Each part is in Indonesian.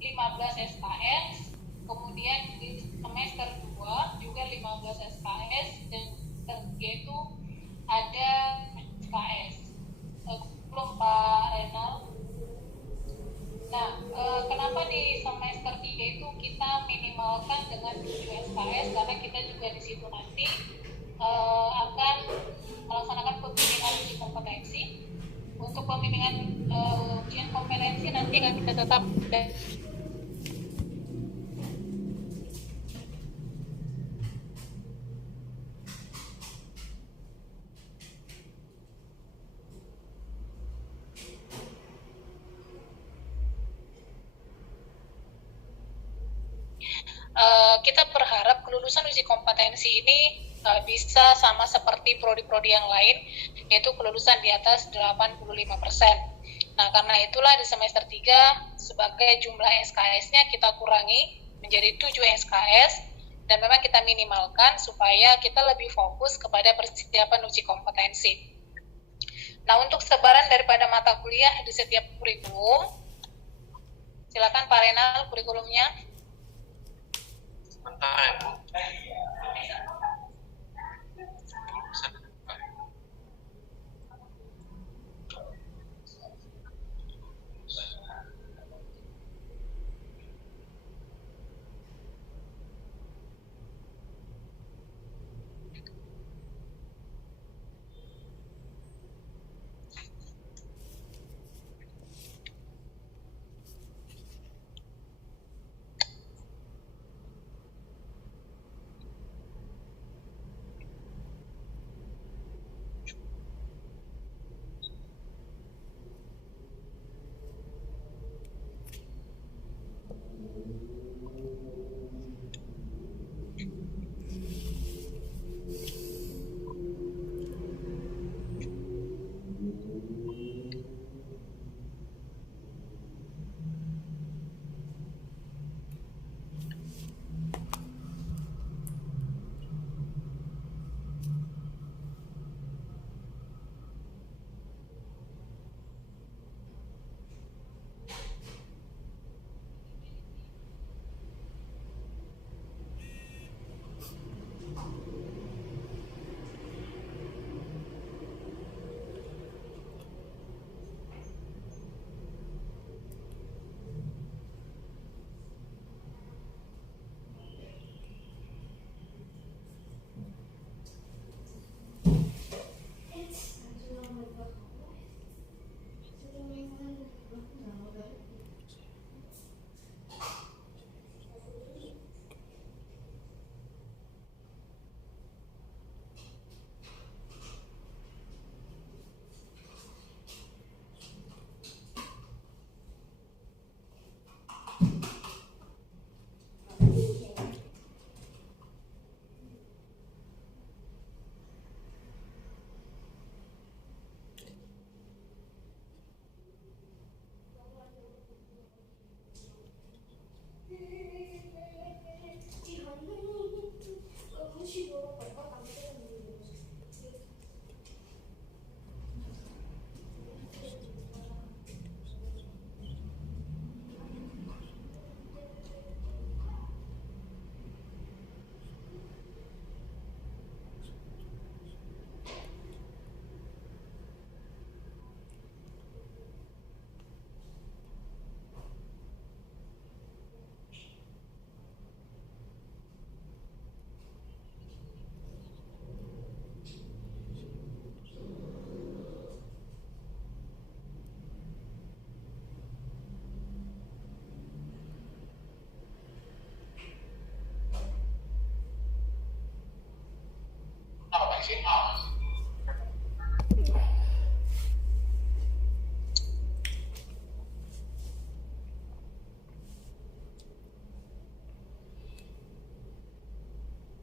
15 SKS, kemudian di semester 2 juga 15 SKS, dan semester 3 itu ada SKS. Belum Pak Renal. Nah, kenapa di semester 3 itu kita minimalkan dengan 7 SKS, karena kita juga di situ nanti akan melaksanakan pembimbingan uji kompetensi. Untuk pembimbingan ujian kompetensi nanti akan kita tetap kita berharap kelulusan uji kompetensi ini bisa sama seperti prodi-prodi yang lain, yaitu kelulusan di atas 85%. Nah, karena itulah di semester 3 sebagai jumlah SKS-nya kita kurangi menjadi 7 SKS, dan memang kita minimalkan supaya kita lebih fokus kepada persiapan uji kompetensi. Nah, untuk sebaran daripada mata kuliah di setiap kurikulum, silakan Pak Renal kurikulumnya. Bentar ya, Bu.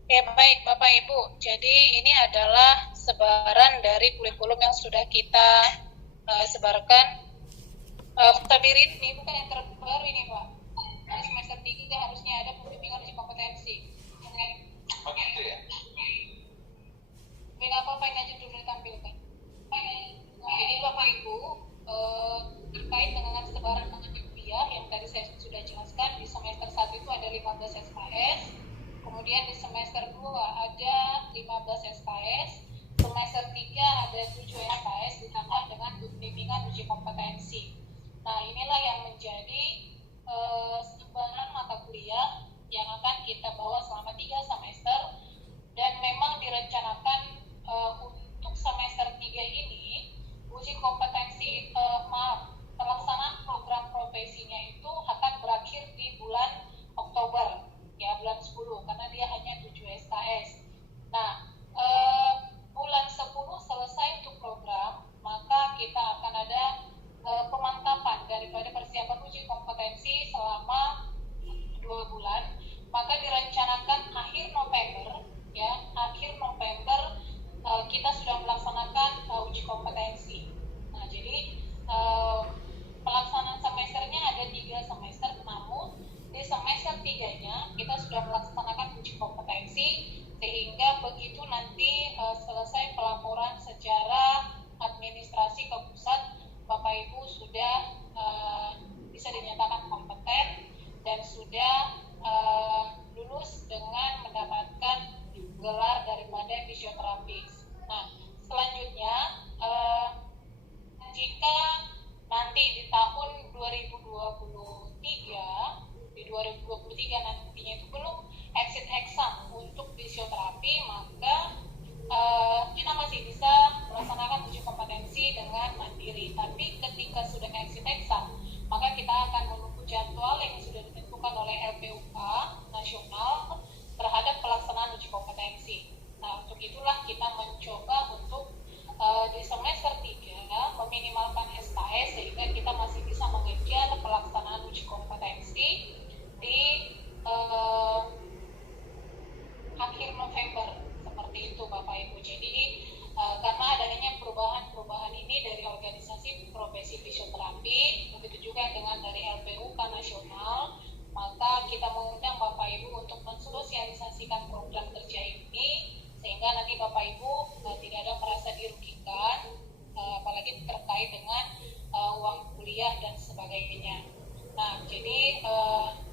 Ya, baik Bapak Ibu. Jadi ini adalah sebaran dari kurikulum yang sudah kita sebarkan. Tabirin ini bukan yang terbaru ini Pak. Di semester 3 harusnya ada pembimbingan uji kompetensi. Oh gitu ya? Baik, apa ini aja dulu ditampilkan. Jadi Bapak Ibu terkait dengan sebaran kuliah yang tadi saya sudah jelaskan. 15 SKS, kemudian di semester 2 ada 15 SKS, semester 3 ada 7 SKS ditambah dengan bimbingan uji kompetensi. Nah, inilah yang menjadi sebaran mata kuliah yang akan kita bawa selama 3 semester, dan memang direncanakan untuk semester 3 ini uji kompetensi pelaksanaan program profesinya itu akan berakhir di bulan Oktober, ya bulan 10, karena dia hanya 7 SKS. Nah, bulan 10 selesai untuk program, maka kita akan ada pemantapan daripada persiapan uji kompetensi selama 2 bulan. Maka direncanakan akhir November, ya, akhir November kita sudah melaksanakan uji kompetensi. Nah, jadi pelaksanaan semesternya ada 3 semester, namun di semester 3-nya kita sudah melaksanakan uji kompetensi, sehingga begitu nanti selesai pelaporan secara administrasi ke pusat, Bapak Ibu sudah bisa dinyatakan kompeten dan sudah lulus dengan mendapatkan gelar daripada fisioterapis. Nah, selanjutnya jika nanti di tahun 2023 nantinya itu belum exit exam untuk fisioterapi, maka kita masih bisa melaksanakan uji kompetensi dengan mandiri. Tapi ketika sudah exit exam, maka kita akan menunggu jadwal yang sudah ditentukan oleh LPUK nasional terhadap pelaksanaan uji kompetensi. Nah, untuk itulah kita mencoba untuk di semester 3 meminimalkan SKS sehingga kita masih bisa mengejar pelaksanaan uji kompetensi di akhir November, seperti itu Bapak Ibu. Jadi karena adanya perubahan ini dari organisasi profesi fisioterapi, begitu juga dengan dari LPUK nasional, maka kita mengundang Bapak Ibu untuk mensosialisasikan program kerja ini, sehingga nanti Bapak Ibu tidak ada merasa dirugikan, apalagi terkait dengan uang kuliah dan sebagainya. Nah, jadi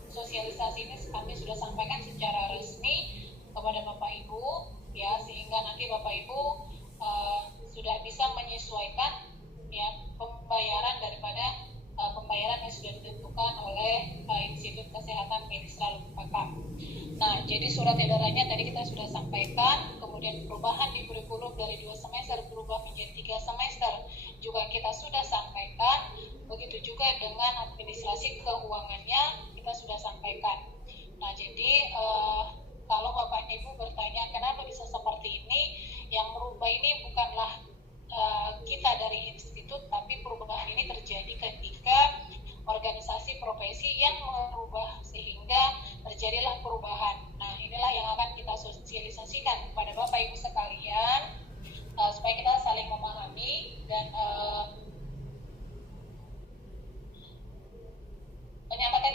sosialisasi ini kami sudah sampaikan secara resmi kepada Bapak Ibu, ya, sehingga nanti Bapak Ibu sudah bisa menyesuaikan, ya, pembayaran daripada pembayaran yang sudah ditentukan oleh Institut Kesehatan Medis Lumpaka. Nah, jadi surat edarannya tadi kita sudah sampaikan, kemudian perubahan di kurikulum dari 2 semester berubah menjadi 3 semester juga kita sudah sampaikan, begitu juga dengan administrasi keuangannya kita sudah sampaikan. Nah, jadi kalau Bapak Ibu bertanya kenapa bisa seperti ini, yang merubah ini bukanlah kita dari institut, tapi perubahan ini terjadi ketika organisasi profesi yang merubah sehingga terjadilah perubahan. Nah, inilah yang akan kita sosialisasikan kepada Bapak Ibu sekalian supaya kita saling memahami dan menyampaikan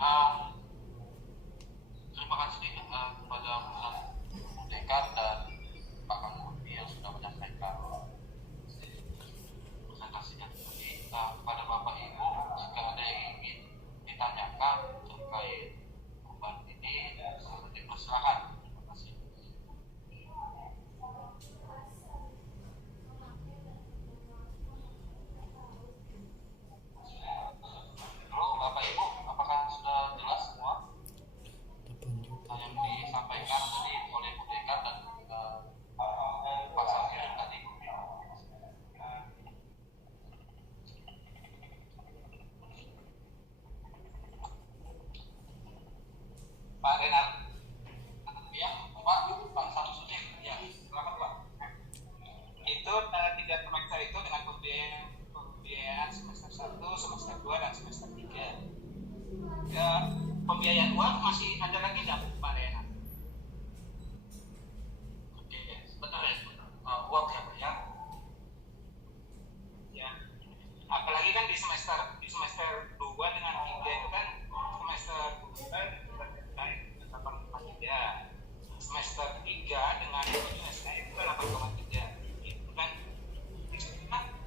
terima kasih kepada Pak Dekan dan Pak Kamudi yang sudah menyampaikan presentasinya tadi. Kepada Bapak Ibu, jika ada yang ingin ditanyakan terkait beban ini, dipersilakan. Terima kasih. Halo Bapak Ibu, apakah sudah jelas semua yang disampaikan tadi oleh Bu Dekan dan juga Pak Safir tadi? Pak Renan, ya Pak Samsudin, ya silakan Pak. Itu tiga semester itu dengan pembiayaan semester 1, semester 2, dan semester 3. Pembiayaan uang masih ada lagi nggak Pak Rehan? Oke, sebentar ya, uang ya Pak ya. Ya. Apalagi kan di semester 2 dengan 3 itu kan semester 2 terkait dengan 8,3. Semester 3 dengan SKS itu 8,3. Itu kan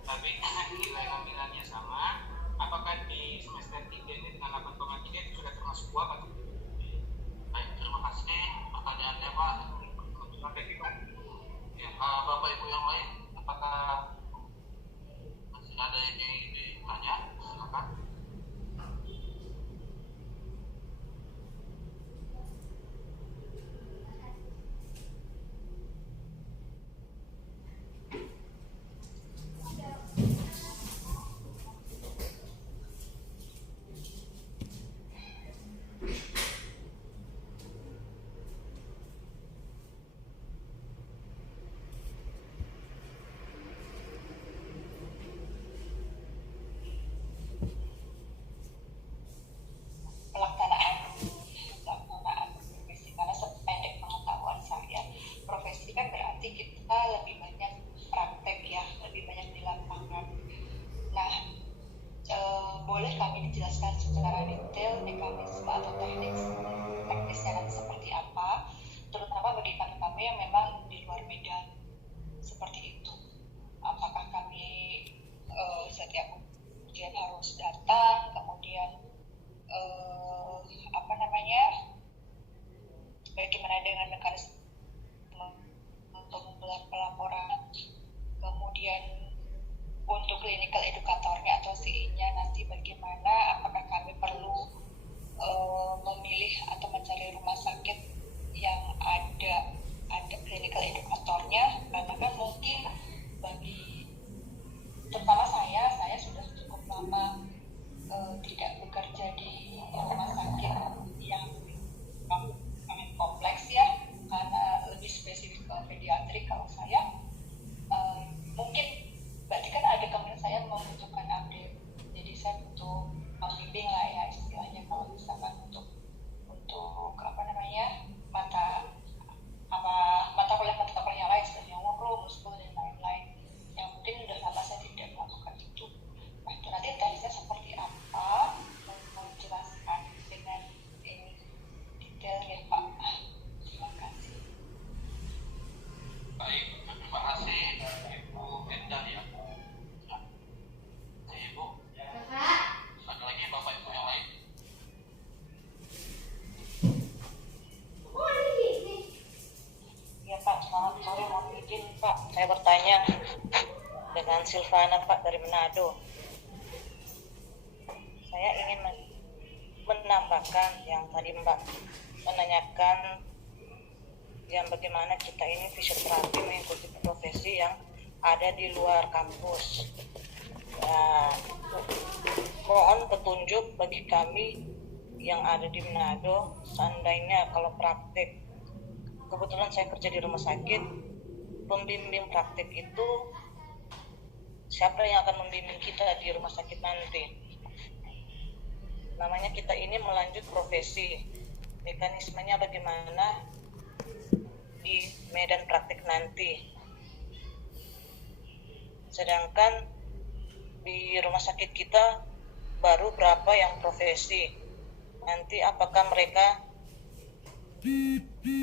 tapi nilai-nilainya sama. Apakah di semester 3 ini dengan 8,3 itu sudah termasuk uang atau tidak? Baik, terima kasih pertanyaannya Pak. Sampai di mana? Ya, Bapak Ibu yang lain, apakah masih ada yang ingin ditanya? Silakan. pelaksanaan profesi, karena sependek pengetahuan saya, profesi kan berarti kita lebih banyak praktek ya, lebih banyak di lapangan. Nah, boleh kami dijelaskan secara detail mekanisme atau teknisnya nanti seperti apa, terutama bagi kami yang memang di luar Medan, seperti itu. Apakah kami setiap ujian harus datang, kemudian bagaimana dengan mekanisme untuk membuat pelaporan, kemudian untuk clinical edukatornya atau CI-nya nanti bagaimana, apakah kami perlu memilih atau mencari rumah sakit yang ada clinical edukatornya, karena kan mungkin bagi terutama saya sudah cukup lama tidak bekerja di rumah sakit yang kompleks ya, karena lebih spesifik ke pediatrik. Kalau saya mungkin berarti kan ada kemungkinan saya membutuhkan update, jadi saya butuh pembimbing lah ya istilahnya, kalau misalkan untuk mata kuliah yang lain seperti neuro, muskul dan lain-lain yang mungkin udah lama saya tidak melakukan itu. Nah itu nanti teknisnya seperti apa, mau jelaskan dengan ini detailnya Pak. Terima kasih. Baik, terima kasih Ibu Endah ya. Ibu, ada lagi Bapak Ibu yang lain? Ya Pak, selamat sore, mohon izin Pak, saya bertanya dengan Silvana Pak dari Manado. Saya ingin menambahkan yang tadi Mbak menanyakan yang bagaimana kita ini fisioterapi mengikuti profesi yang ada di luar kampus. Mohon petunjuk bagi kami yang ada di Manado, seandainya kalau praktek, kebetulan saya kerja di rumah sakit, pembimbing praktek itu siapa yang akan membimbing kita di rumah sakit nanti? Namanya kita ini melanjut profesi, mekanismenya bagaimana di medan praktek nanti. Sedangkan di rumah sakit kita baru berapa yang profesi, nanti apakah mereka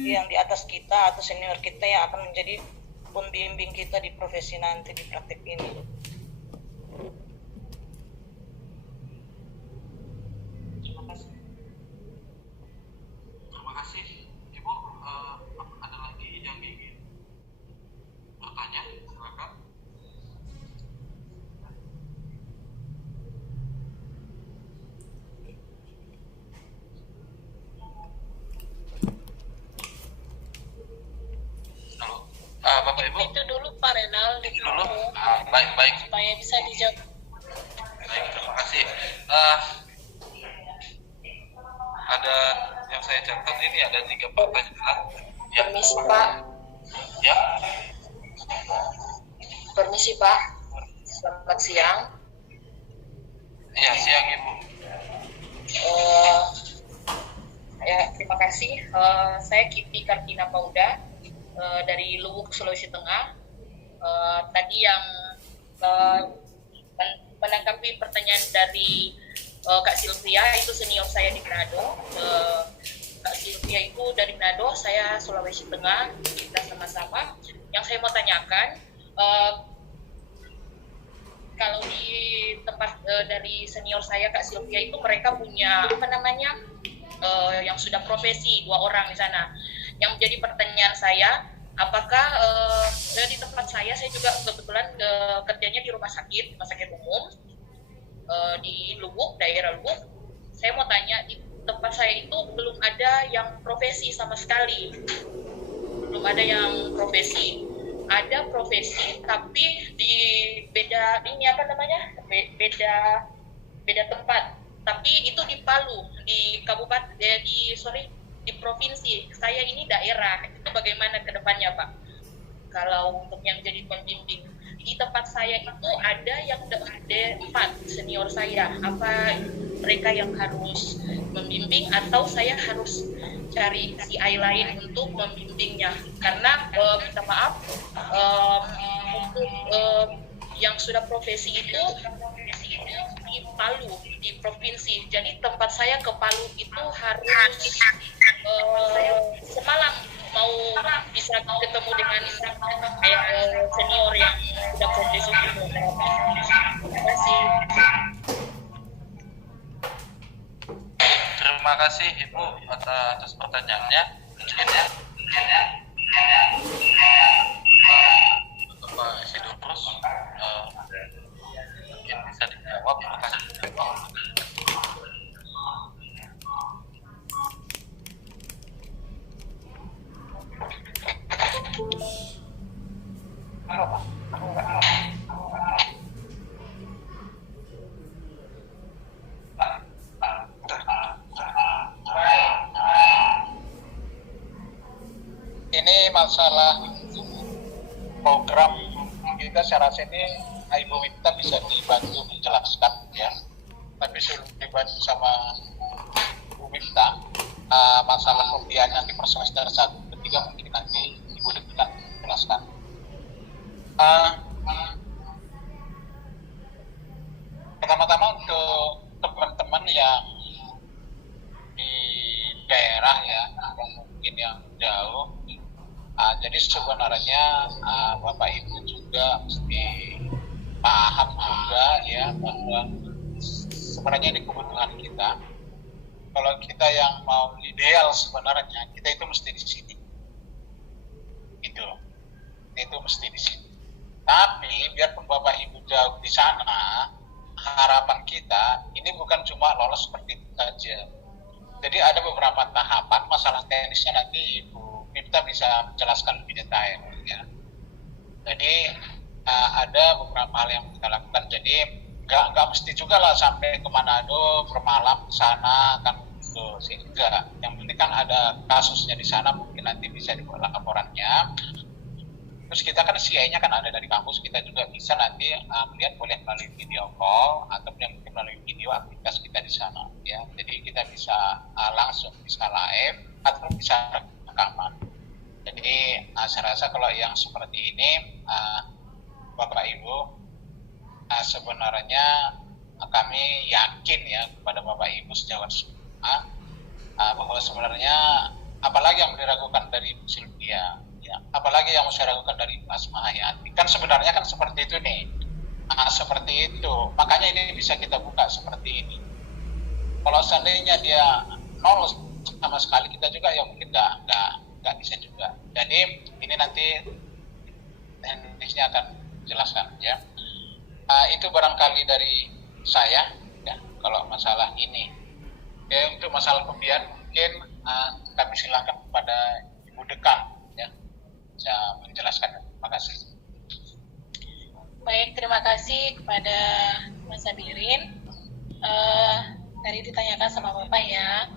yang di atas kita atau senior kita yang akan menjadi pembimbing kita di profesi nanti di praktek ini. Terima kasih. Terima kasih, Ibu. Ada lagi yang ingin bertanya? Silakan. Halo, Bapak Ibu. Itu dulu Pak Renal di Itu dulu. Baik. supaya bisa dijawab. Baik, terima kasih. Ada yang saya catat ini ada 3 pertanyaan. Ya. Permisi Pak. Ya. Permisi Pak. Selamat siang. Ya, siang Ibu. Ya, terima kasih. Saya Kiti Kartina Pauda dari Luwuk, Sulawesi Tengah. Tadi yang menanggapi pertanyaan dari Kak Sylvia, itu senior saya di Manado. Kak Sylvia itu dari Manado, saya Sulawesi Tengah, kita sama-sama. Yang saya mau tanyakan, kalau di tempat dari senior saya Kak Sylvia itu mereka punya yang sudah profesi 2 orang di sana. Yang menjadi pertanyaan saya, apakah di tempat saya juga kebetulan kerjanya di rumah sakit umum di Luwuk, daerah Luwuk. Saya mau tanya, di tempat saya itu belum ada yang profesi sama sekali. Belum ada yang profesi. Ada profesi tapi di beda tempat. Tapi itu di Palu, di kabupaten di provinsi. Saya ini daerah. Itu bagaimana ke depannya, Pak? Kalau untuk yang jadi pembimbing di tempat saya itu ada yang 4 senior saya. Apa mereka yang harus membimbing atau saya harus cari CI lain untuk membimbingnya? Karena minta maaf, untuk yang sudah profesi itu di Palu, di provinsi. Jadi tempat saya ke Palu itu harus semalam mau bisa ketemu dengan senior yang sudah profesi itu. Terima kasih. Terima kasih Ibu atas pertanyaannya. Bapak Sidopros, mungkin bisa dijawab. Terima kasih. Ini masalah program kita, saya rasa ini Ibu Wita bisa dibantu menjelaskan ya. Tapi sebelum dibantu sama Ibu Wita, masalah pembiayaan di semester 1 ke 3 mungkin nanti Ibu Wita jelaskan. Pertama-tama untuk teman-teman yang di daerah ya, yang mungkin yang jauh, jadi sebenarnya Bapak Ibu juga mesti paham juga ya bahwa sebenarnya ini kebutuhan kita. Kalau kita yang mau ideal sebenarnya kita itu mesti di sini, gitu. Itu mesti di sini. Tapi biarpun Bapak Ibu jauh di sana, harapan kita ini bukan cuma lolos seperti itu saja. Jadi ada beberapa tahapan, masalah teknisnya nanti Ibu Mipta bisa menjelaskan lebih detail ya. Jadi ada beberapa hal yang kita lakukan. Jadi nggak mesti juga lah sampai ke Manado bermalam ke sana kan gitu, sehingga yang penting kan ada kasusnya di sana, mungkin nanti bisa dibuat laporannya. Terus kita kan CI-nya kan ada dari kampus, kita juga bisa nanti melihat boleh melalui video call atau mungkin melalui video aktivitas kita di sana ya. Jadi kita bisa langsung bisa live atau bisa rekaman. Jadi saya rasa kalau yang seperti ini Bapak Ibu, sebenarnya kami yakin ya kepada Bapak Ibu sejauh bahwa sebenarnya apalagi yang diragukan dari Bu Sylvia, ya, apalagi yang saya ragukan dari Mas Mahayati, kan sebenarnya kan seperti itu nih. Seperti itu, makanya ini bisa kita buka seperti ini. Kalau seandainya dia nol sama sekali, kita juga ya mungkin nggak bisa juga. Jadi ini nanti teknisnya akan jelaskan ya. Itu barangkali dari saya ya kalau masalah ini. Untuk masalah pembiayaan mungkin kami silakan kepada Ibu Dekan ya, bisa menjelaskan. Terima kasih. Baik, terima kasih kepada Mas Sabirin. Tadi ditanyakan sama Bapak ya,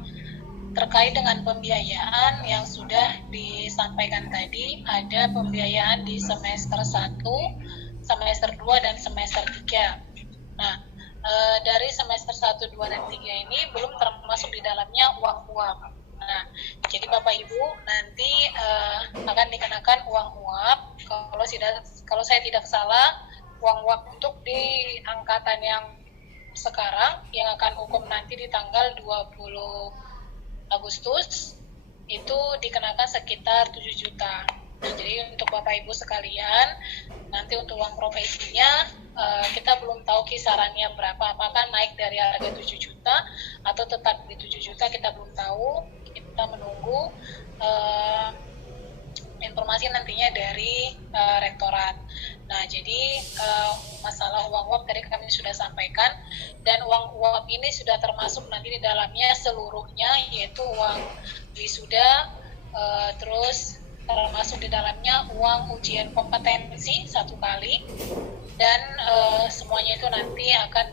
terkait dengan pembiayaan yang sudah disampaikan tadi, ada pembiayaan di semester 1, semester 2, dan semester 3. Nah, dari semester 1, 2, dan 3 ini belum termasuk di dalamnya uang uap. Nah, jadi Bapak Ibu nanti akan dikenakan uang uap, kalau saya tidak salah, uang uap untuk di angkatan yang sekarang yang akan hukum nanti di tanggal 20 Agustus itu dikenakan sekitar 7 juta. Nah, jadi untuk Bapak Ibu sekalian, nanti untuk uang profesinya kita belum tahu kisarannya berapa, apakah naik dari harga 7 juta atau tetap di 7 juta, kita belum tahu. Kita menunggu informasi nantinya dari rektorat. Nah, jadi masalah uang uap tadi kami sudah sampaikan, dan uang uap ini sudah termasuk nanti di dalamnya seluruhnya, yaitu uang wisuda, terus termasuk di dalamnya uang ujian kompetensi 1 kali, dan semuanya itu nanti akan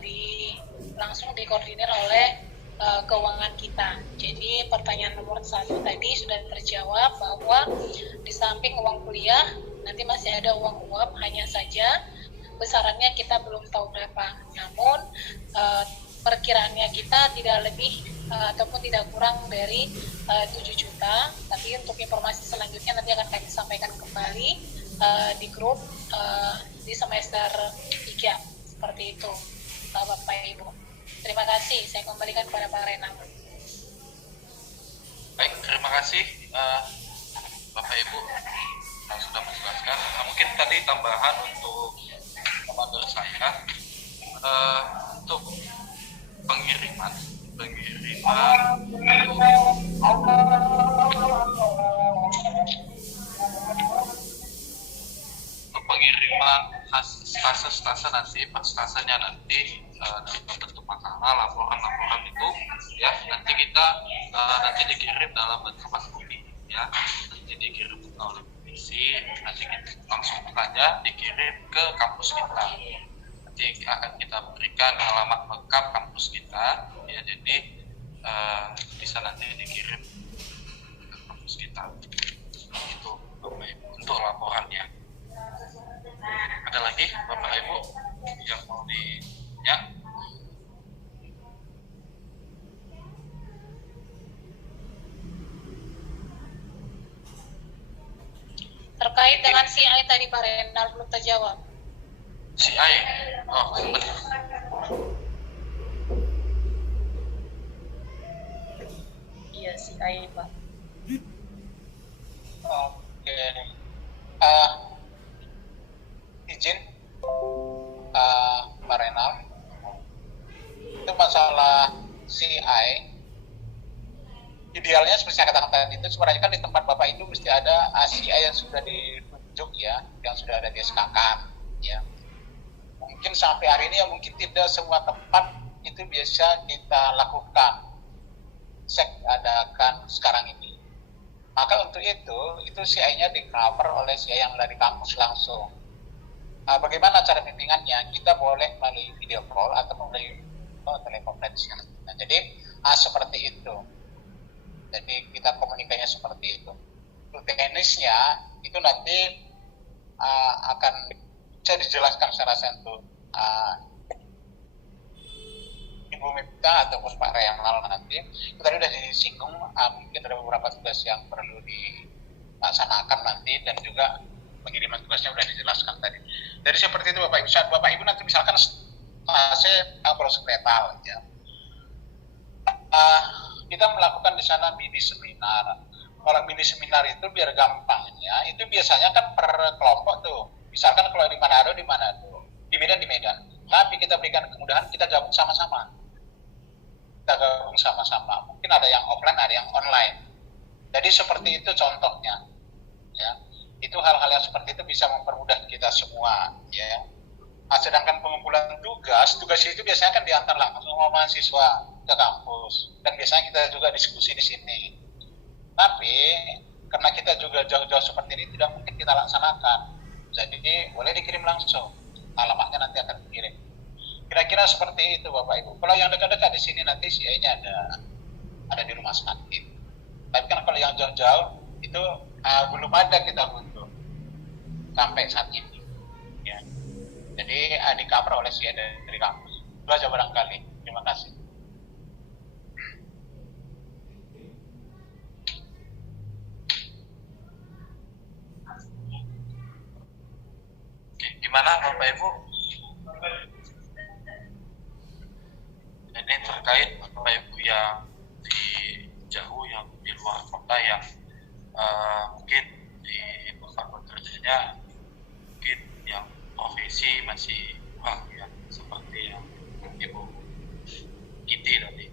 langsung dikoordinir oleh keuangan kita. Jadi pertanyaan nomor 1 tadi sudah terjawab bahwa di samping uang kuliah nanti masih ada uang uap, hanya saja besarannya kita belum tahu berapa. Namun perkiraannya kita tidak lebih ataupun tidak kurang dari 7 juta. Tapi untuk informasi selanjutnya nanti akan kami sampaikan kembali di grup di semester 3. Seperti itu, Bapak Ibu. Terima kasih, saya kembalikan kepada Pak Renal. Baik, terima kasih Bapak Ibu yang sudah menjelaskan. Mungkin tadi tambahan untuk teman saya untuk pengiriman stase nanti, pas stasenya nanti dalam bentuk makalah, laporan itu ya, nanti kita nanti dikirim dalam bentuk kopi ya, nanti dikirim oleh komisi, nanti kita langsung saja dikirim ke kampus kita. Nanti akan kita berikan alamat lengkap kampus kita ya, jadi bisa nanti dikirim ke kampus kita. Itu Bapak Ibu untuk laporannya. Ada lagi Bapak Ibu yang mau ya? Terkait dengan CI tadi Pak Renal belum terjawab. CI? Oh, benar. Iya, CI Pak. Oke. Izin Pak Renal, itu masalah CI idealnya seperti saya katakan tadi, itu sebenarnya kan di tempat Bapak itu mesti ada CI yang sudah ditunjuk ya, yang sudah ada di SKK ya. Mungkin sampai hari ini ya mungkin tidak semua tempat itu biasa kita lakukan adakan sekarang ini. Maka untuk itu CI-nya di cover oleh CI yang dari kampus langsung. Bagaimana cara bimbingannya? Kita boleh melalui video call atau melalui telekonferensi. Nah, jadi seperti itu. Jadi kita komunikasinya seperti itu. Untuk teknisnya itu nanti akan bisa dijelaskan secara sentuh Ibu Mipta ataupun Pak Renal nanti. Itu tadi sudah disinggung, mungkin ada beberapa tugas yang perlu dilaksanakan nanti, dan juga pengiriman tugasnya sudah dijelaskan tadi. Jadi seperti itu Bapak Ibu nanti misalkan saya prosekretal ya. kita melakukan di sana mini seminar. Kalau mini seminar itu biar gampangnya, itu biasanya kan per kelompok tuh. Misalkan kalau di Manado, di Medan, tapi kita berikan kemudahan, kita gabung sama-sama. Mungkin ada yang offline, ada yang online. Jadi seperti itu contohnya, ya. Itu hal-hal yang seperti itu bisa mempermudah kita semua, ya. Sedangkan pengumpulan tugas itu biasanya kan diantar langsung sama mahasiswa ke kampus, dan biasanya kita juga diskusi di sini. Tapi karena kita juga jauh-jauh seperti ini tidak mungkin kita laksanakan, jadi boleh dikirim langsung, alamatnya nanti akan dikirim. Kira-kira seperti itu Bapak Ibu. Kalau yang dekat-dekat di sini nanti CI-nya ada di rumah sakit. Tapi kan kalau yang jauh-jauh itu belum ada kita butuh sampai saat ini. Ya. Jadi di-cover oleh CI dari kampus. Itu aja barangkali. Terima kasih. Oke, gimana Bapak Ibu? Ini terkait Bapak Ibu yang di jauh, yang di luar kota, yang mungkin di tempat bekerjanya mungkin yang profesi masih kurang ya, seperti yang Ibu Iti tadi.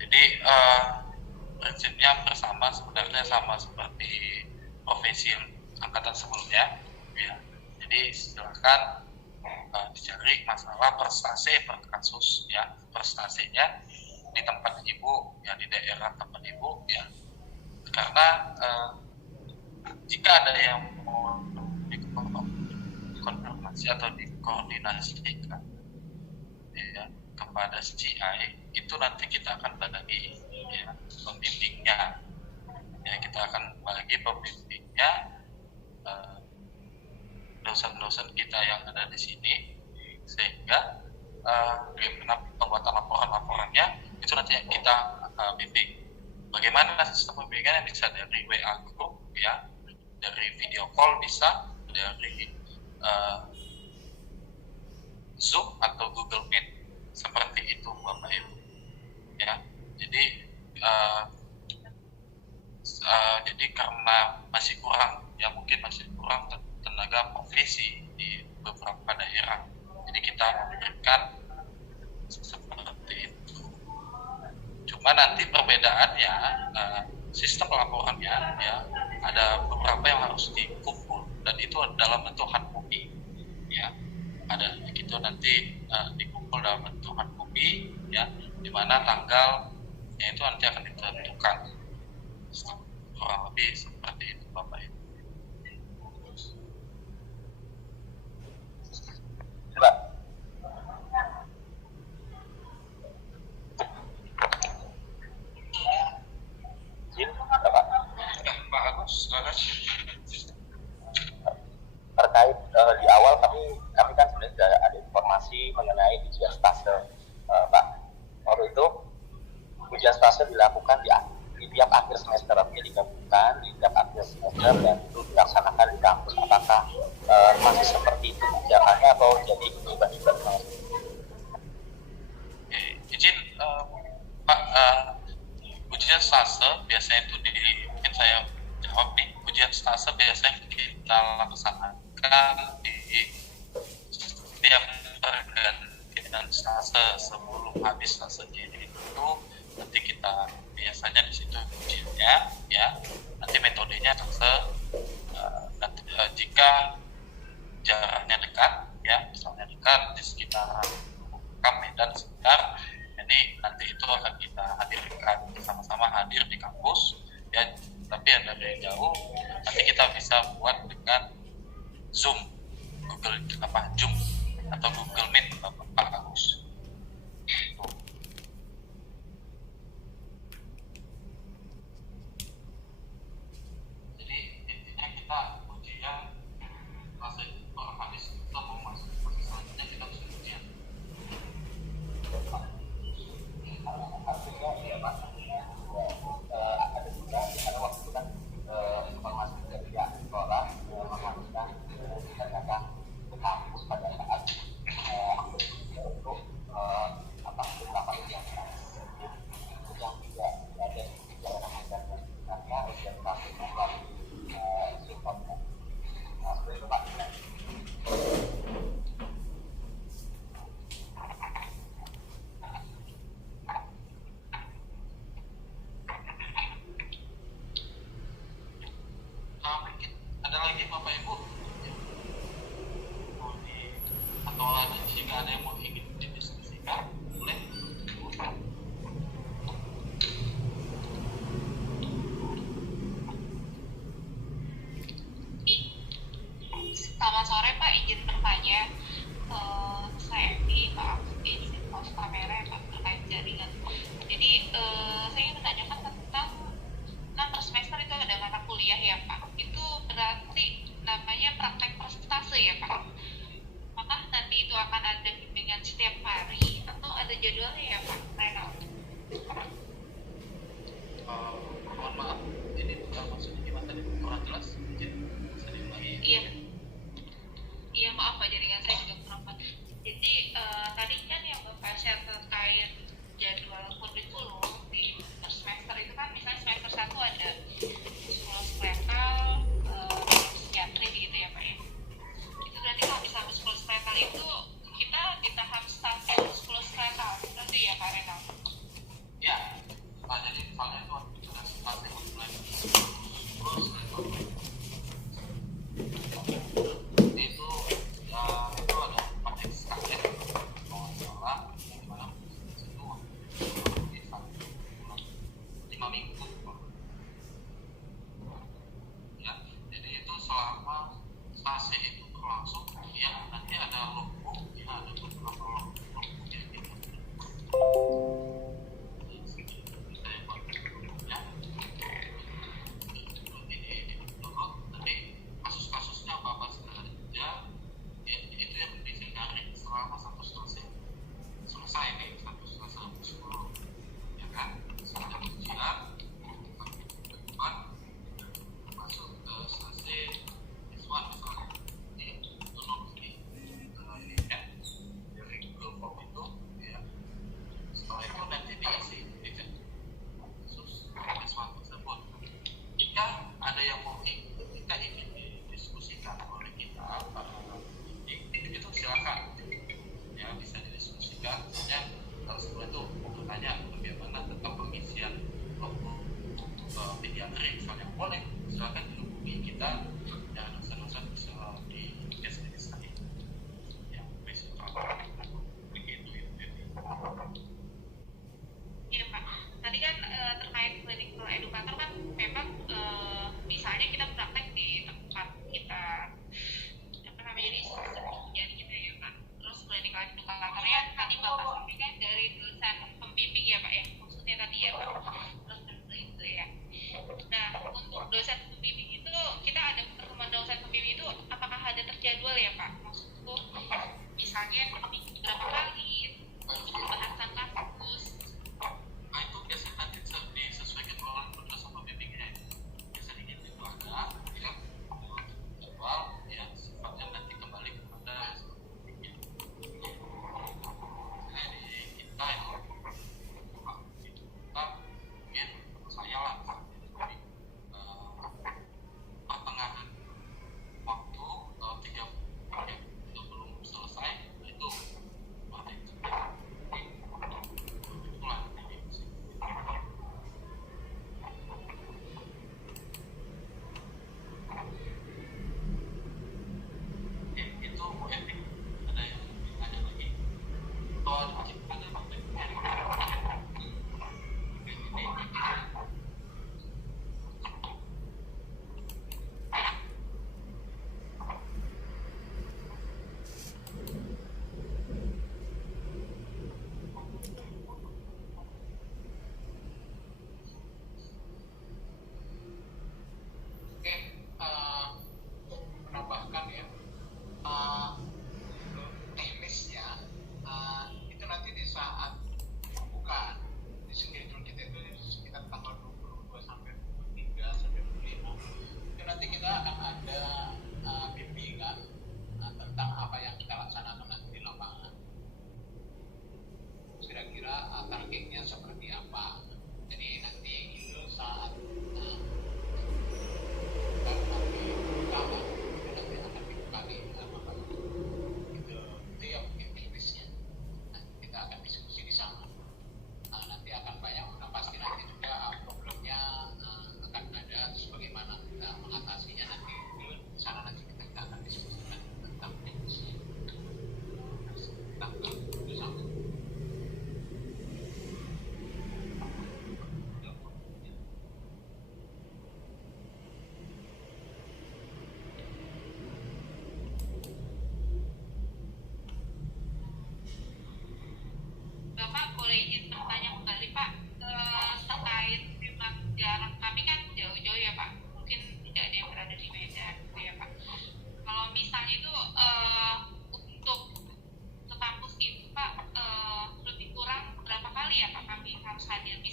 Jadi prinsipnya bersama, sebenarnya sama seperti profesi yang angkatan sebelumnya ya. Jadi silakan dicari masalah prestasi per kasus ya, prestasinya di tempat Ibu ya, di daerah tempat Ibu ya. Karena jika ada yang mau dikonfirmasi atau dikoordinasikan ya kepada CI, itu nanti kita akan bagi ya pembimbingnya ya, kita akan bagi pembimbingnya dosen-dosen kita yang ada di sini, sehingga pembuatan laporan-laporannya itu nanti kita bimbing. Bagaimana sistem pembimbingannya? Bisa dari WA group ya, dari video call bisa, dari Zoom atau Google Meet, seperti itu Bapak Ibu ya. Jadi karena masih kurang ya, mungkin masih kurang tenaga profesi di beberapa daerah, jadi kita memberikan seperti itu. Cuma nanti perbedaannya sistem laporannya ya, ada beberapa yang harus dikumpul dan itu dalam bentuk hard copy ya. Ada gitu nanti dikumpul dalam bentuk hard copy ya, di mana tanggalnya itu nanti akan ditentukan. Kurang lebih seperti itu Bapak Ibu. Pak Agus, silakan. Terkait di awal kami kan sebenarnya sudah ada informasi mengenai ujian stase, Pak. Waktu itu ujian stase dilakukan di tiap akhir semester, digabungkan di tiap akhir semester dan itu dilaksanakan di kampus. Apakah masih seperti itu kebijakannya atau jadi tiba-tiba? Izin Pak, ujian stase biasanya itu mungkin saya jawab nih, ujian stase biasanya kita laksanakan di setiap pergantian stase sebelum habis stase. Jadi itu nanti kita biasanya di situ ujiannya ya, nanti metodenya stase jika jaraknya dekat ya, misalnya dekat di sekitar Medan sekitar, jadi nanti itu akan kita hadirkan, sama-sama hadir di kampus ya. Tapi yang dari jauh nanti kita bisa buat dengan Zoom, Zoom atau Google Meet Pak Agus. Jadi intinya kita ujian fase habis kita mau masuk fase selanjutnya, kita bisa ujian. Artinya ya Pak, ada juga ada waktu kan informasi dari pihak sekolah mengharuskan kita datang ke kampus pada saat untuk beberapa ujian. Bapak Ibu ya, atau ada jika ada yang mau ingin didiskusikan boleh. Selamat sore Pak, izin bertanya. Saya di maaf izin off kamera ya Pak terkait jaringan. Jadi saya ingin menanyakan tentang per semester itu ada mata kuliah ya Pak. Itu berarti namanya praktek persentase ya Pak. Apakah nanti itu akan ada bimbingan setiap hari atau ada jadwalnya ya Pak? Renal. Mohon maaf, ini maksudnya gimana tadi? Kurang jelas? Izin bisa diulangi. Iya maaf Pak, jaringan saya juga kurang Pak. Jadi tadi kan yang Bapak share terkait jadwal kurikulum di per semester itu kan misalnya semester 1 ada psikolog rekal, psikiatri gitu ya Pak ya. Itu berarti kalau misalnya psikolog rekal itu kita di tahap stasiun psikolog rekal berarti ya Pak Renal? Ya, jadi misalnya itu ada stasiun mulai terus itu itu ada 4 SKS kalau nggak salah di mana itu bisa 5 minggu ya. Jadi itu selama stase itu berlangsung ya nanti ada logbook ya, ada beberapa logbook yang kita kasus-kasusnya apa saja ya, itu yang dihindari selama satu selesai nih satu selesai 10 ya kan, sudah ujian depan masuk ke selesai siswa misalnya ini ya dari Google Form itu ya, setelah itu nanti diisi ya, khusus siswa tersebut. Jika ada yang mau kita ingin didiskusikan oleh kita itu silakan ya, bisa didiskusikan. Misalnya kalau sebelum itu mau bertanya bagaimana tentang pengisian logbook pediatri misalnya, boleh silakan dihubungi kita dan dosen-dosen bisa di deskripsi ya, begitu ya. Iya Pak, tadi kan terkait clinical educator kan memang misalnya kita praktek di tempat kita apa namanya di jadi kita ya Pak. Terus clinical educatornya tadi Bapak sampaikan dari dosen pembimbing ya Pak ya, maksudnya tadi ya Pak. Terus seperti itu ya. Nah untuk dosen pembimbing itu kita ada pertemuan dosen pembimbing itu apakah ada terjadwal ya Pak? Maksudku misalnya berapa kali pembahasan kasus. Nah itu biasanya nanti disesuaikan oleh dosen pembimbingnya. Biasanya gitu itu ada ya jadwal ya, sifatnya nanti kembali kepada pembimbing. Jadi kita yang kita mungkin saya lah jadi pertengahan waktu 3 belum selesai itu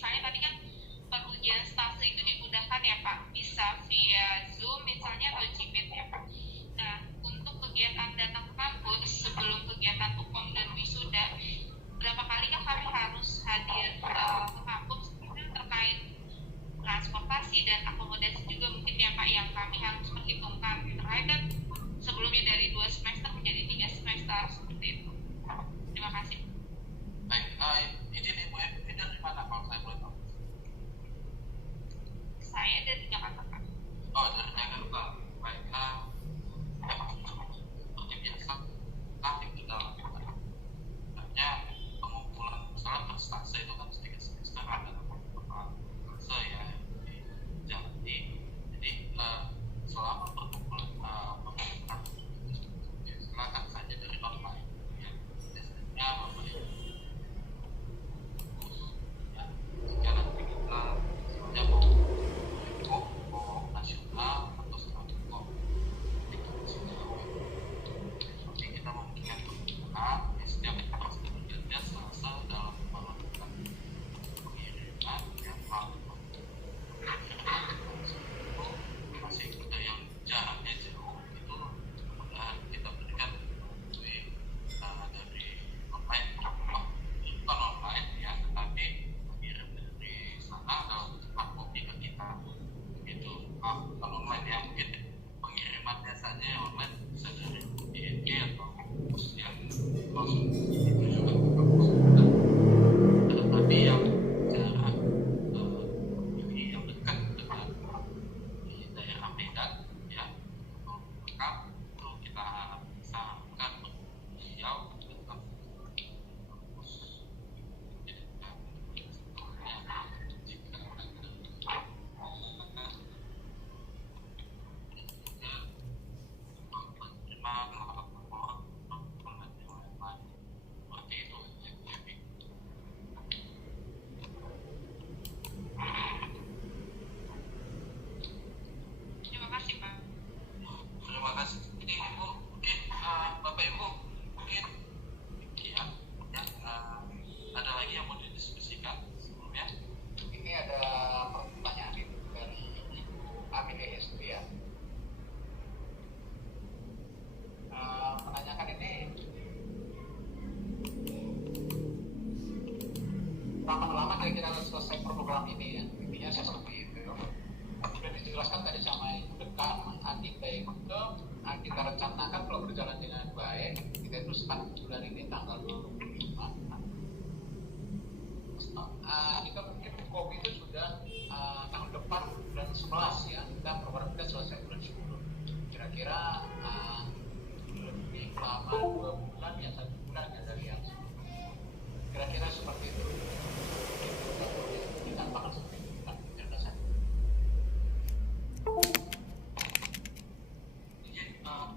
misalnya tadi kan pengujian stase itu dimudahkan ya Pak, bisa via Zoom misalnya atau Gmeet ya Pak. Nah, untuk kegiatan datang ke kampus sebelum kegiatan UPOM dan wisuda, berapa kali kan kami harus hadir ke kampus terkait transportasi dan akomodasi juga mungkin ya Pak yang kami harus perhitungkan terkait kan sebelumnya dari 2 semester menjadi 3 semester seperti itu. Terima kasih. Baik, izin Ibu Evi dari mana kalau saya boleh tahu? Saya dari Jakarta Pak. Oh, dari Jakarta. Baik, seperti biasa nanti kita lakukan. Hanya pengumpulan misalnya prestasi itu kan sedikit semester ada beberapa fase ya dijalani. Jadi selama pengumpulan silakan saja dari online ya biasanya memberi ya jika nanti kita misalnya mau nasional atau strategi nanti kita memberikan kebutuhan di setiap persetujuannya selasa dalam melakukan pengiriman yang masih ada yang jaraknya jauh itu kemudahan kita berikan dari online bukan online ya tetapi mengirim dari sana dalam bentuk kopi ke kita itu bukan online ya mungkin pengiriman biasanya yang online bisa dari DNG atau kampus yang langsung itu juga ke kampus kita tetapi yang jarak ini yang dekat dengan di daerah Medan ya atau lengkap itu kita bisa lakukan beliau tetap kampus jika seperti itu. Terima kasih Pak. Terima kasih Ibu. Mungkin Bapak Ibu mungkin ya, ada lagi yang mau didiskusikan sebelumnya? Ini ada pertanyaan dari Ibu Amelia Hestria. Menanyakan ini berapa lama kira-kira selesai program ini ya, intinya seperti itu. Sudah dijelaskan tadi sama Ibu Dekan, kita kita rencanakan kalau berjalan dengan baik, kita itu start bulan ini tanggal 25. Kita mungkin kopi itu sudah tahun depan bulan 11 ya, kita program kita selesai bulan 10. Kira-kira lebih lama 2 bulan ya 1 bulan ya dari yang sebelumnya. Kira-kira seperti itu. Kita akan seperti itu kita penjelasan.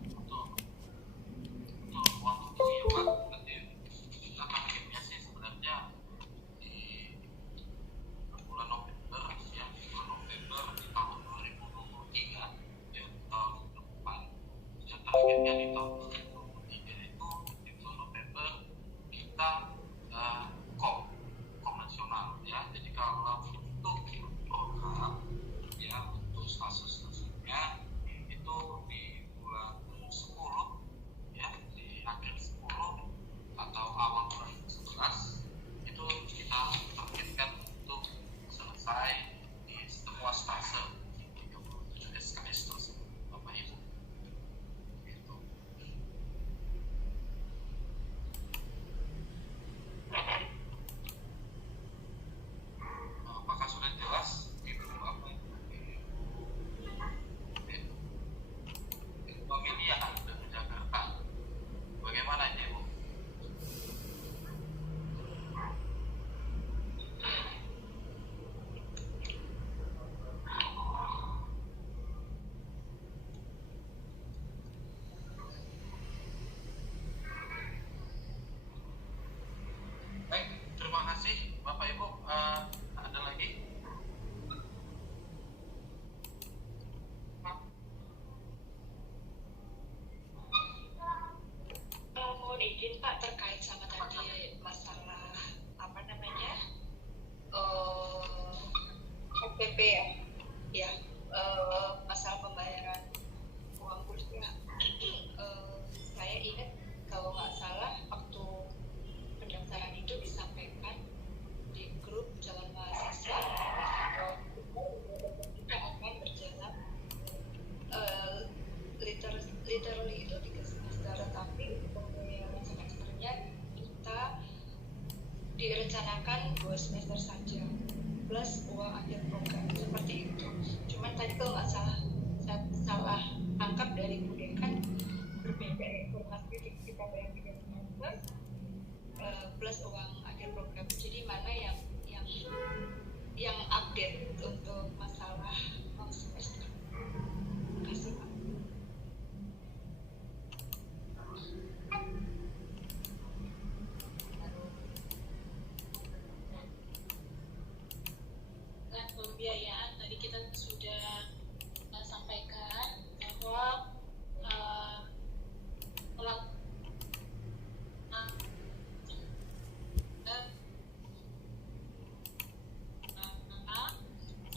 Untuk waktu ini ya Pak, nanti kita targetnya sih sebenarnya di bulan November ya, bulan November di tahun 2023 ya tahun depan. Ya targetnya di tahun 2023 itu di bulan November kita kom nasional ya. Jadi kalau untuk program ya untuk stase-stasenya itu di bulan 10 ya di akhir 10 atau awal bulan 11 itu kita targetkan untuk selesai di semua stase 37 SKS tersebut Bapak Ibu gitu. Apakah sudah jelas Ibu apa itu? Amelia dari Jakarta. Bagaimana ini Bu? Baik, terima kasih Bapak Ibu. Ada lagi? Mohon izin Pak terkait sama tadi masalah apa namanya PP ya, ya masalah pembayaran uang kuliah. Saya ingat kalau nggak salah waktu pendaftaran itu disampaikan di grup calon mahasiswa kita akan berjalan literally itu 3 semester, tapi pembayaran semesternya kita direncanakan 2 semester saja plus uang akhir program seperti itu. Cuman tadi kalau nggak salah angkap dari Bu Dekan berbeda informasi kita bayar 3 semester plus uang akhir program. Jadi mana yang update untuk masalah uang semester? Terima kasih Pak. Pembiayaan tadi kita sudah sampaikan bahwa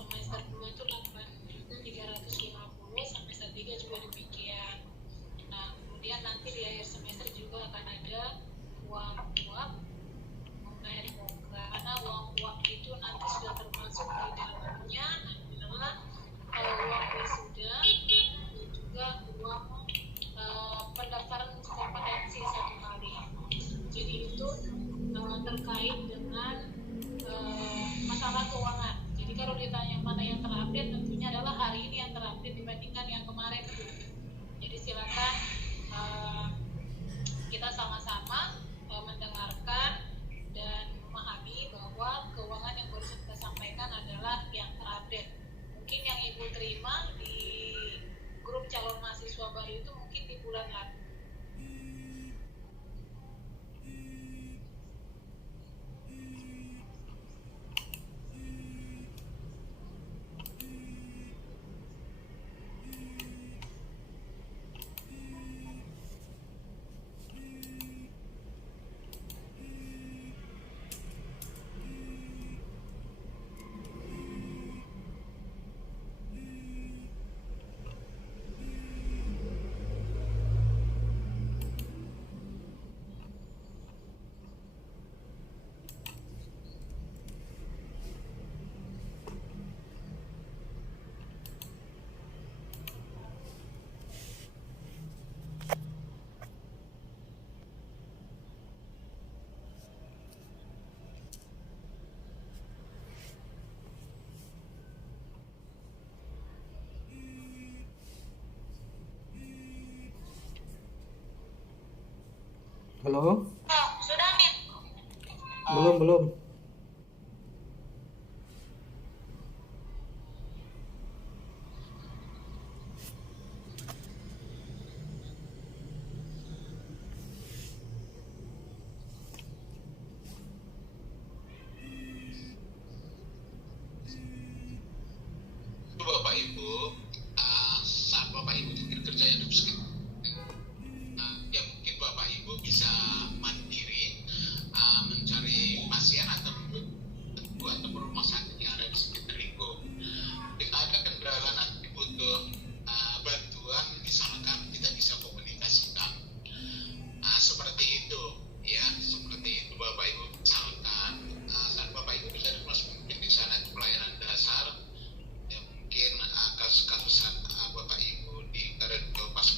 semester 2 itu 8.350, semester 3 juga demikian. Nah, kemudian nanti di akhir semester juga akan ada uang-uang membayar program, karena uang-uang itu nanti sudah termasuk di dalamnya adalah uang wisuda dan juga uang pendaftaran kompetensi 1 kali. Jadi itu terkait dengan masalah keuangan. Jadi kalau ditanya mana yang terupdate, tentunya adalah hari ini yang terupdate dibandingkan yang kemarin. Jadi silakan kita sama-sama mendengarkan dan memahami bahwa keuangan yang baru kita sampaikan adalah yang terupdate. Mungkin yang Ibu terima di grup calon mahasiswa baru itu mungkin di bulan lalu. Halo? Oh, sudah Min? Belum. Bapak Ibu, saat Bapak Ibu mungkin kerjanya di ya mungkin Bapak Ibu bisa mandiri mencari pasien atau rumah sakit yang ada di sekitar lingkup. Jika ada kendala nanti butuh bantuan, misalkan kita bisa komunikasikan. Seperti itu, ya, seperti itu Bapak Ibu. Misalkan saat Bapak Ibu bisa mungkin di sana itu pelayanan dasar. Mungkin kasus-kasus Bapak Ibu di Karen Pas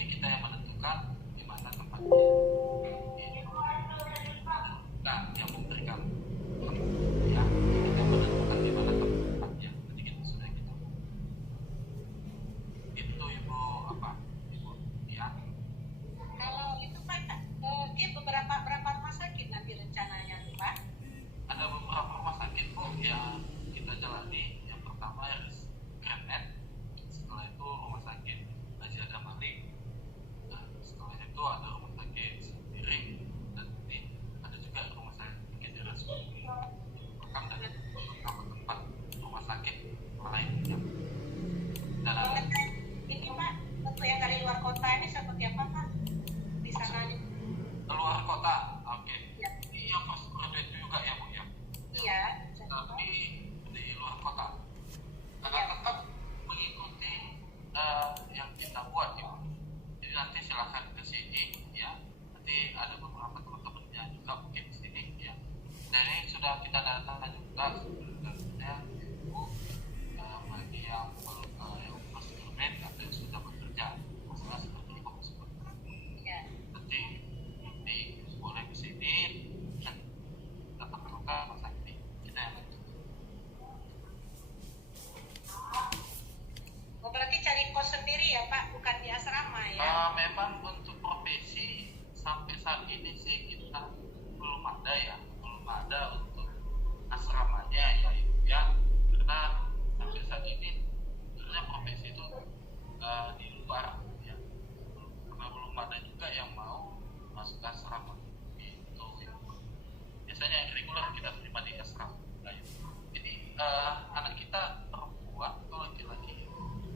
Jadi kita yang menentukan di mana tempatnya. Gitu. Nah, yang memberikan ya kita menentukan di mana tempatnya. Jadi kita sudah gitu. Itu ibu apa? Ibu ya. Kalau itu Pak, dia berapa rumah sakit nanti rencananya tuh Pak? Ada beberapa rumah sakit Bu yang kita jalani. Yang pertama Grandnet, setelah itu rumah sakit Haji Adam Malik. Nah, setelah itu ada rumah sakit Sembiring, dan nanti ada juga rumah sakit di Rasuli. Bahkan dari beberapa tempat rumah sakit lainnya. Dan Ini Pak, untuk yang dari luar kota ini seperti apa Pak? Di sana luar kota, oke. Ini yang first graduate juga ya Bu ya? Iya. Tapi di luar kota. Tetap mengikuti yang kita buat ya. Jadi nanti silahkan ke sini ya. Nanti ada beberapa teman-temannya juga mungkin di sini ya. Dan ini sudah kita datangkan juga sebenarnya Ibu bagi yang first graduate atau yang sudah bekerja masalah seperti itu nanti boleh ke sini dan tetap buka rumah sakit kita yang berarti cari kos sendiri ya Pak, bukan di asrama ya? Memang untuk profesi sampai saat ini sih kita belum ada untuk asramanya ya Ibu ya, karena sampai saat ini sebenarnya profesi itu di luar ya, karena belum ada juga yang mau masuk ke asrama gitu ya. Biasanya yang reguler kita terima di asrama. Jadi anak kita perempuan atau laki-laki?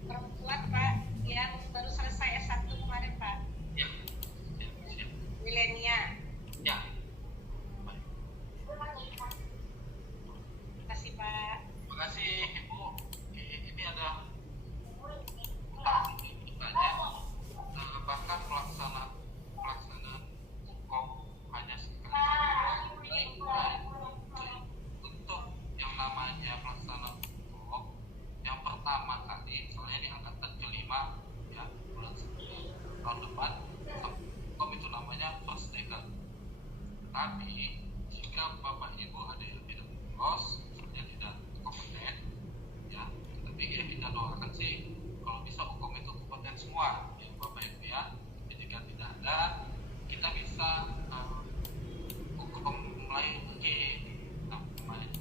Perempuan Pak, yang baru selesai S1 kemarin Pak. Ya. Milenia. Ya. Terima kasih Pak. Terima kasih Ibu. Ini ada tanya bahkan pelaksanaan hukum hanya sekali. Untuk yang namanya pelaksanaan hukum yang pertama kali, soalnya ini angkatan kelima ya, bulan 9 tahun depan, hukum itu namanya first legal. Tapi jika Bapak Ibu ada yang tidak lolos, yang tidak kompeten ya, tapi ya kita doakan sih kalau bisa hukum itu kompeten semua ya Bapak Ibu ya. Jika tidak ada, kita bisa hukum lain lagi namanya itu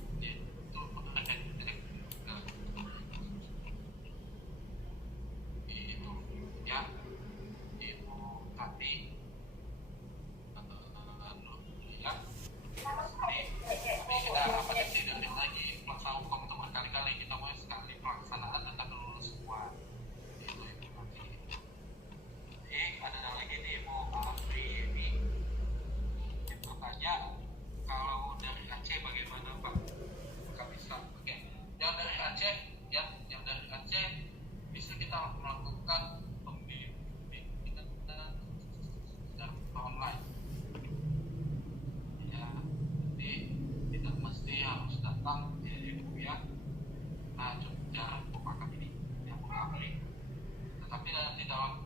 itu ya Ibu Tati ya. Jadi kita apa sih dari lagi pelaksanaan hukum itu berkali-kali, kita mau sekali pelaksanaan tetap lulus semua itu Ibu Tati. Ada lagi nih Ibu Afri ini bertanya kalau dari Aceh bagaimana Pak? Apakah bisa? Oke. Yang dari Aceh ya, yang dari Aceh bisa kita melakukan pembimbingan secara online. Ya, jadi tidak mesti harus datang ya Ibu ya. Nah, cara pemakan ini yang Afri. Tetapi nanti dalam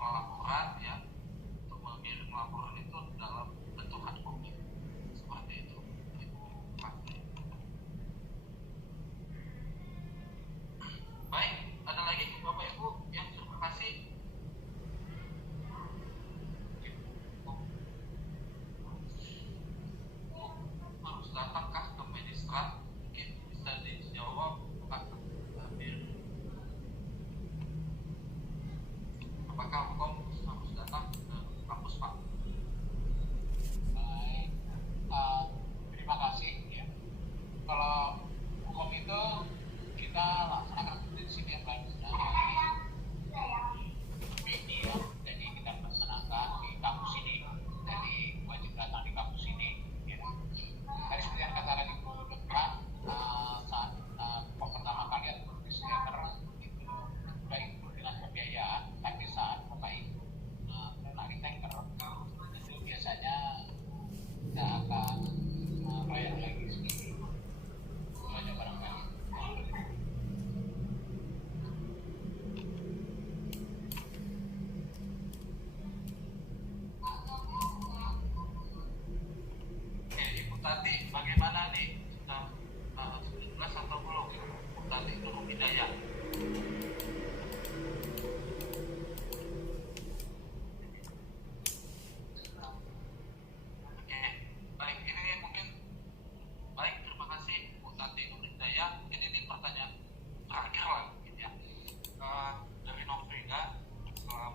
pelaporan ya, untuk mengirim laporan itu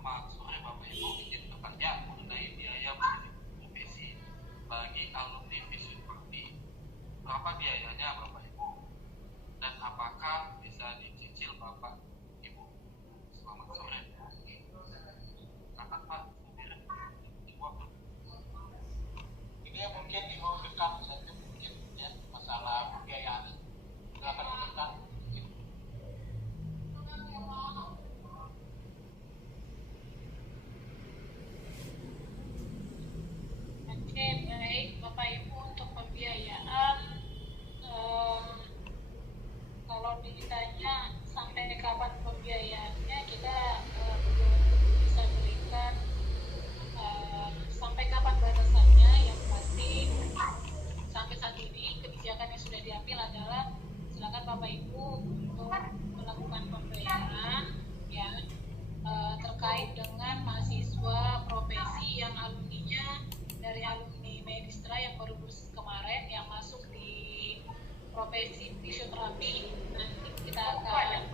Selamat sore Bapak Ibu, izin bertanya mengenai biaya profesi bagi alumni Visip Bakti. Berapa biayanya Bapak Ibu? Dan apakah bisa dicicil Bapak Ibu? Selamat sore. Silakan Pak. Ini yang mungkin dimungkinkan saja mungkin ya masalah pembiayaan. Silakan diteruskan. Oke, baik Bapak Ibu, untuk pembiayaan kalau ditanya sampai kapan pembiayaannya, kita belum bisa berikan sampai kapan batasannya. Yang pasti sampai saat ini kebijakan yang sudah diambil adalah silakan Bapak Ibu untuk melakukan pembayaran ya terkait dengan mahasiswa profesi yang alumninya dari alumni Medistra yang baru lulus kemarin yang masuk di profesi fisioterapi. Nanti kita akan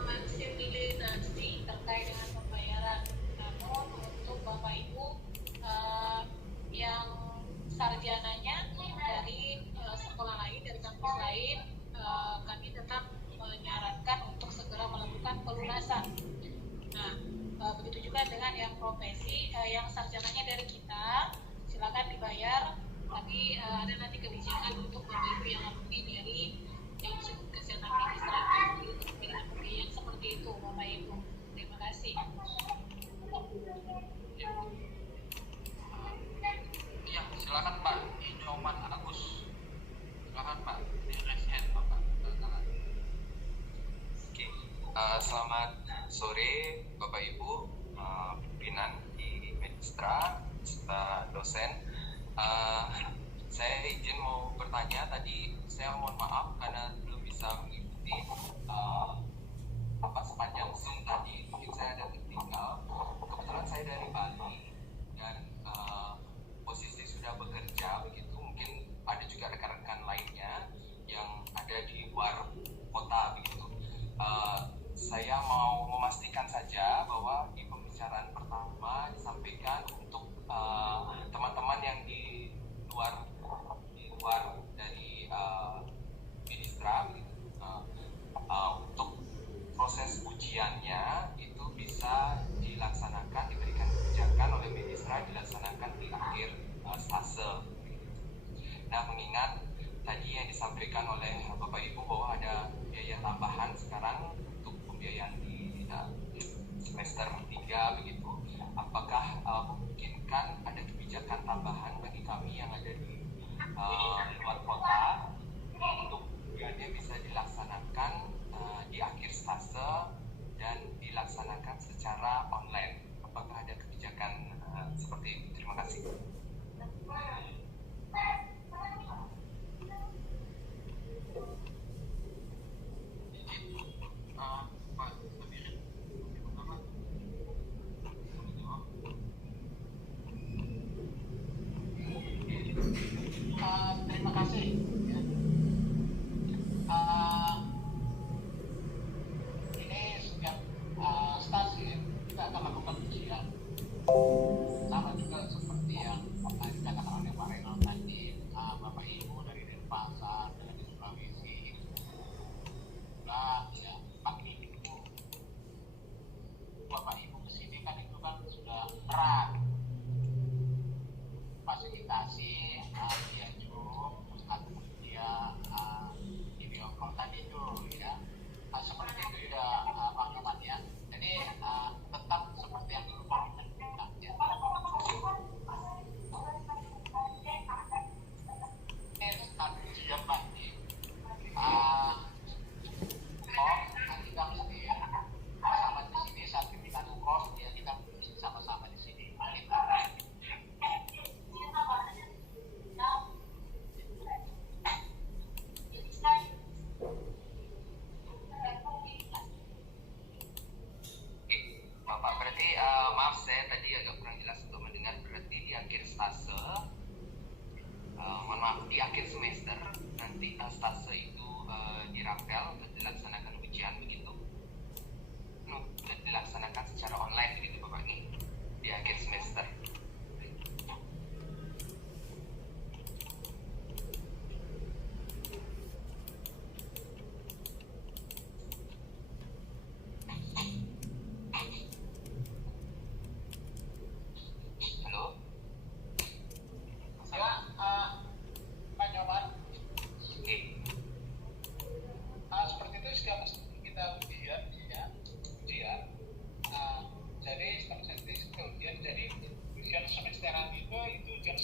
mensinkronisasi terkait dengan pembayaran. Namun untuk Bapak Ibu yang sarjananya dari sekolah lain, dari kampus lain, kami tetap menyarankan untuk segera melakukan pelunasan. Nah, begitu juga dengan yang profesi, yang sarjananya dari kita, silakan dibayar. Tapi ada nanti kebijakan untuk Bapak Ibu yang alumni dari Institut Kesehatan Medistra untuk pemberian pembiayaan seperti itu, Bapak Ibu. Terima kasih. Iya, silakan Pak. Inyoman Agus. Silakan Pak. Di raise hand Bapak. Oke, selamat sore Bapak Ibu pimpinan di Medistra serta dosen. Saya izin mau bertanya tadi. Saya mohon maaf karena belum bisa mengikuti sepanjang Zoom tadi. Mungkin saya ada tertinggal. Kebetulan saya dari Bali dan posisi sudah bekerja begitu. Mungkin ada juga rekan-rekan lainnya yang ada di luar kota begitu. Saya mau memastikan saja bahwa di pembicaraan pertama disampaikan untuk teman-teman yang di luar dari Medistra untuk proses ujiannya itu bisa dilaksanakan, diberikan kebijakan oleh Medistra dilaksanakan di akhir stase. Nah, mengingat tadi yang disampaikan oleh Bapak Ibu bahwa ada biaya tambahan sekarang untuk pembiayaan di semester 3 begitu, apakah memungkinkan ada kebijakan tambahan bagi kami yang ada di luar kota untuk ujiannya bisa dilaksanakan di akhir stase dan dilaksanakan secara online? Apakah ada kebijakan seperti itu? Terima kasih. Terima kasih. Ini setiap stasiun kita akan lakukan ujian. Sama juga seperti yang dikatakan oleh Pak Renal tadi, Bapak Ibu dari Denpasar, dari Sulawesi, ya pagi itu Bapak Ibu kesini kan itu kan sudah berat. Fasilitasi via Zoom atau via video call tadi itu ya, seperti itu ya Bang Nyoman ya. Jadi tetap seperti yang dulu komitmen kita ya. Ini start ujian lagi. Nanti kami sendiri sama di sini saat kita nongkrong ya, kita sama-sama di sini. Bapak, berarti maaf saya tadi agak kurang jelas untuk mendengar. Berarti di akhir stase, mohon maaf, di akhir semester nanti stase itu dirapel untuk dilaksanakan ujian begitu, untuk dilaksanakan secara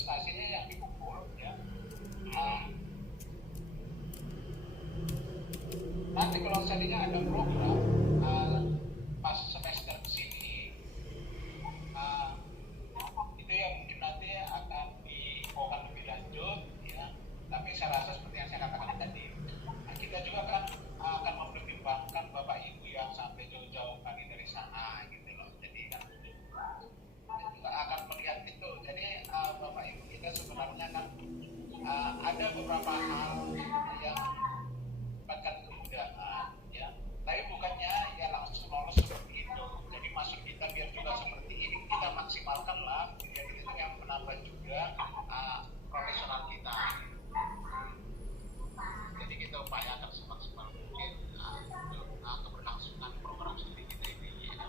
prestasinya yang diukur ya. Nanti kalau seandainya ada program pas semester kesini itu yang mungkin nanti akan dibawakan lebih lanjut ya. Tapi saya rasa seperti yang saya katakan tadi, kita juga kan akan mempertimbangkan Bapak Ibu yang sampai jauh-jauh kali dari sana gitu loh. Jadi kan juga akan melihat itu. Jadi Bapak Ibu kita sebenarnya kan ada beberapa hal yang bahkan kemudahan ya, tapi bukannya ya langsung lolos seperti itu. Jadi maksud kita biar juga seperti ini kita maksimalkan lah, jadi itu yang menambah juga profesional kita. Jadi kita upayakan semaksimal mungkin untuk keberlangsungan program studi kita ini ya.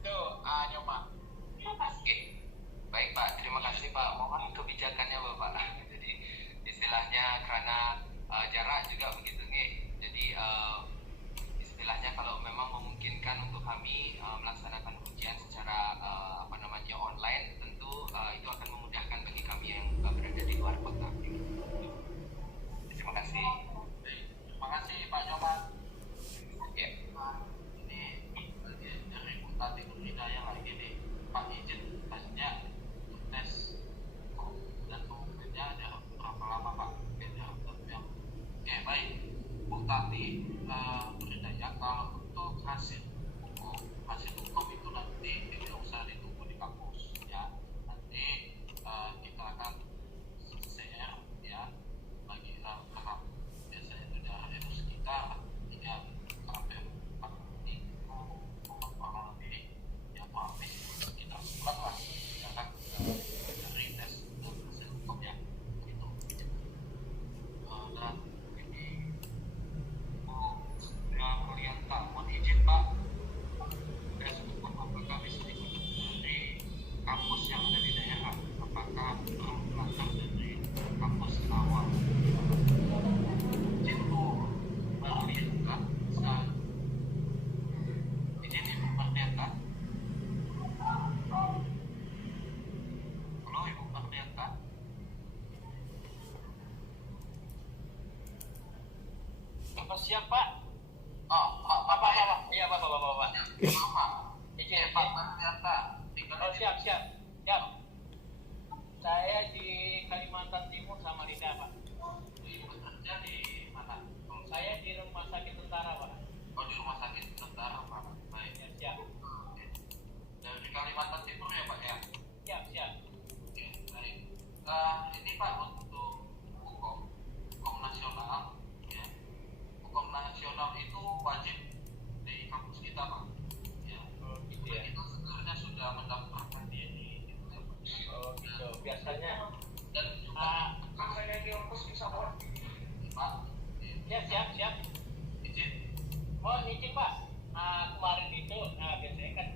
Itu Nyoman. Oke, baik Pak, terima kasih Pak. Mohon kebijakannya Bapak. Jadi istilahnya karena jarak juga begitu nih. Jadi istilahnya kalau memang memungkinkan untuk kami melaksanakan ujian secara online, tentu itu akan memudahkan bagi kami yang berada di luar kota. Terima kasih. Terima kasih Pak Nyoman. Ya. Ini dari Bupati Hidayah lagi nih, Pak izin tanya untuk tes dan pembuktiannya ada berapa lama Pak? Oke, baik Bupati Hidayah, kalau untuk hasil hukum itu nanti tidak usah ditunggu di kampus ya, nanti kita akan share ya bagi karena biasanya itu dari kita 3 sampai 4 minggu kurang lebih ya habis sekitar sebulan lah kita akan dari tes hasil hukumnya gitu. Dan ini kalian tak mohon izin Pak, tes hukum apakah bisa diikuti dari kampus yang ada di daerah, apakah melangkah dari kampus awal izin Bu Marlianka, bisa izin Ibu Marlianka. Halo Ibu Marlianka. Bapak siap Pak? Oh, Bapak ya? Iya Bapak. Bapak. Izin Pak Marlianka. Oh siap. Saya di Kalimantan Timur sama Linda Pak. Ibu bekerja di mana? Saya di rumah sakit tentara Pak. Oh, di rumah sakit tentara Pak. Baik. Ya, siap. Oke. Dari Kalimantan Timur ya Pak ya? Siap. Oke, baik. Ini Pak untuk hukum nasional ya. Hukum nasional itu wajib di kampus kita Pak. Ya. Gitu ya. Kita sebenarnya sudah mendaftarkan diri gitu ya Pak. Oh gitu. Biasanya Dan juga kan saya di kampus bisa Pak. Pak. Siap. Izin. Oh izin Pak. Kemarin itu biasanya kan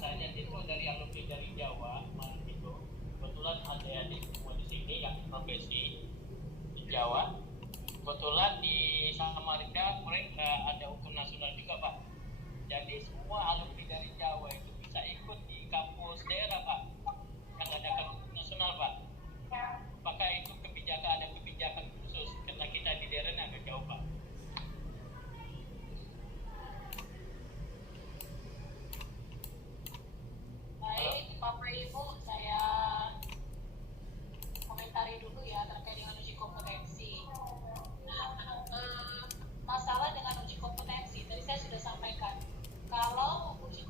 saya itu dari alumni dari Jawa kemarin itu. Kebetulan ada adik semua di sini yang profesi di Jawa. Kebetulan di Samarinda kemarin ada hukum nasional juga Pak. Jadi semua alumni dari Jawa itu bisa ikut di kampus daerah Pak, yang ada kampus nasional Pak. Apakah itu ada kebijakan khusus karena kita di daerahnya agak jauh Pak? Baik, Bapak Ibu, saya komentari dulu ya terkait dengan uji kompetensi. Nah, masalah dengan uji kompetensi, tadi saya sudah sampaikan, kalau uji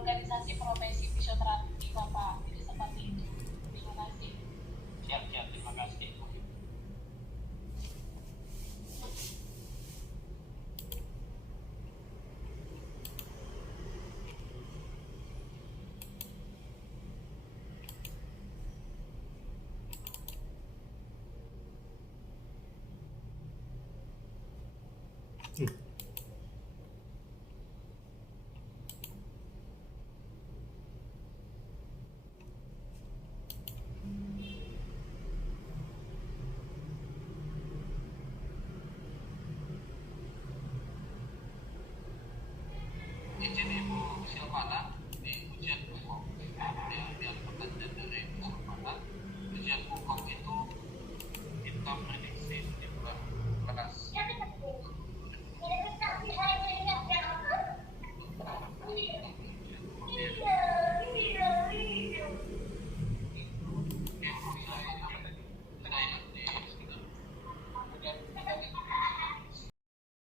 organisasi profesi fisioterapi Bapak. Jadi seperti itu. Terima kasih. Siap, terima kasih.